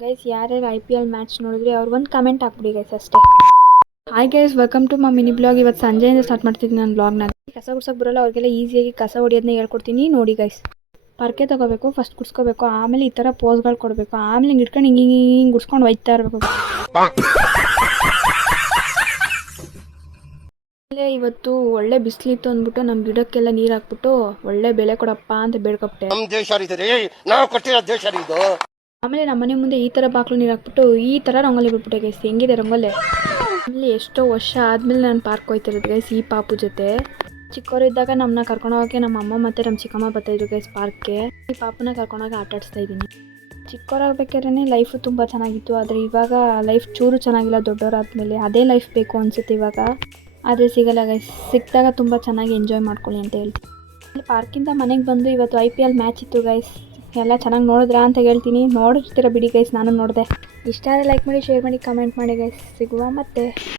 Guys ಯಾರ್ಯಾರು IPL match ನೋಡಿದ್ರೆ ಅವ್ರು ಒಂದು ಕಮೆಂಟ್ ಹಾಕ್ಬಿಡಿ ಗೈಸ್ ಅಷ್ಟೇ. Hi guys, welcome to my mini blog. ಇವತ್ತು ಸಂಜೆಯಿಂದ ಸ್ಟಾರ್ಟ್ ಮಾಡ್ತಿದ್ದೀನಿ ನಾನು ಬ್ಲಾಗ್ನ. ಕಸ ಗುಡ್ಸೋಕೆ ಬರೋಲ್ಲ ಅವ್ರಿಗೆಲ್ಲ ಈಸಿಯಾಗಿ ಕಸ ಹೊಡಿಯೋದನ್ನ ಹೇಳ್ಕೊಡ್ತೀನಿ ನೋಡಿ ಗೈಸ್. ಪರ್ಕೆ ತೊಗೋಬೇಕು, ಫಸ್ಟ್ ಗುಡ್ಸ್ಕೋಬೇಕು, ಆಮೇಲೆ ಈ ಥರ ಪೋಸ್ಗಳು ಕೊಡಬೇಕು, ಆಮೇಲೆ ಹಿಂಗೆ ಇಟ್ಕೊಂಡು ಹಿಂಗೆ ಗುಡ್ಸ್ಕೊಂಡು ಒಯ್ತಾ ಇರಬೇಕು. ಆಮೇಲೆ ಇವತ್ತು ಒಳ್ಳೆ ಬಿಸಿಲಿತ್ತು ಅಂದ್ಬಿಟ್ಟು ನಮ್ಮ ಗಿಡಕ್ಕೆಲ್ಲ ನೀರು ಹಾಕ್ಬಿಟ್ಟು ಒಳ್ಳೆ ಬೆಳೆ ಕೊಡಪ್ಪ ಅಂತ ಬೇಡ್ಕೊಬಿಟ್ಟೆ. ಆಮೇಲೆ ನಮ್ಮ ಮನೆ ಮುಂದೆ ಈ ಥರ ಬಾಕ್ಲು ನೀರು ಹಾಕ್ಬಿಟ್ಟು ಈ ಥರ ರಂಗೋಲಿ ಬಿಟ್ಬಿಟ್ಟೆ ಗೈಸ್. ಹೆಂಗಿದೆ ರಂಗೋಲಿ? ಆಮೇಲೆ ಎಷ್ಟೋ ವರ್ಷ ಆದಮೇಲೆ ನಾನು ಪಾರ್ಕ್ ಹೋಗ್ತಿರೋದು ಗೈಸ್ ಈ ಪಾಪು ಜೊತೆ. ಚಿಕ್ಕವರಿದ್ದಾಗ ನಮ್ಮನ್ನ ಕರ್ಕೊಂಡು ಹೋಗೋಕ್ಕೆ ನಮ್ಮ ಅಮ್ಮ ಮತ್ತು ನಮ್ಮ ಚಿಕ್ಕಮ್ಮ ಬರ್ತಾಯಿದ್ರು ಗೈಸ್ ಪಾರ್ಕ್ಗೆ. ಈ ಪಾಪನ ಕರ್ಕೊಂಡೋಗಿ ಆಟ ಆಡಿಸ್ತಾ ಇದ್ದೀನಿ. ಚಿಕ್ಕವರಾಗಬೇಕಾದ್ರೆ ಲೈಫು ತುಂಬ ಚೆನ್ನಾಗಿತ್ತು, ಆದರೆ ಇವಾಗ ಲೈಫ್ ಚೂರು ಚೆನ್ನಾಗಿಲ್ಲ. ದೊಡ್ಡವರಾದ್ಮೇಲೆ ಅದೇ ಲೈಫ್ ಬೇಕು ಅನಿಸುತ್ತೆ ಇವಾಗ, ಆದರೆ ಸಿಗಲ್ಲ ಗೈಸ್. ಸಿಕ್ಕಿದಾಗ ತುಂಬ ಚೆನ್ನಾಗಿ ಎಂಜಾಯ್ ಮಾಡ್ಕೊಳ್ಳಿ ಅಂತ ಹೇಳ್ತೀನಿ. ಅಲ್ಲಿ ಪಾರ್ಕಿಂದ ಮನೆಗೆ ಬಂದು ಇವತ್ತು IPL ಮ್ಯಾಚ್ ಇತ್ತು ಗೈಸ್. ಎಲ್ಲ ಚೆನ್ನಾಗಿ ನೋಡಿದ್ರಾ ಅಂತ ಹೇಳ್ತೀನಿ. ನೋಡಿರ್ತೀರ ಬಿಡಿ ಗೈಸ್, ನಾನು ನೋಡಿದೆ. ಇಷ್ಟ ಆದರೆ ಲೈಕ್ ಮಾಡಿ, ಶೇರ್ ಮಾಡಿ, ಕಮೆಂಟ್ ಮಾಡಿ ಗೈಸ್. ಸಿಗುವ ಮತ್ತೆ.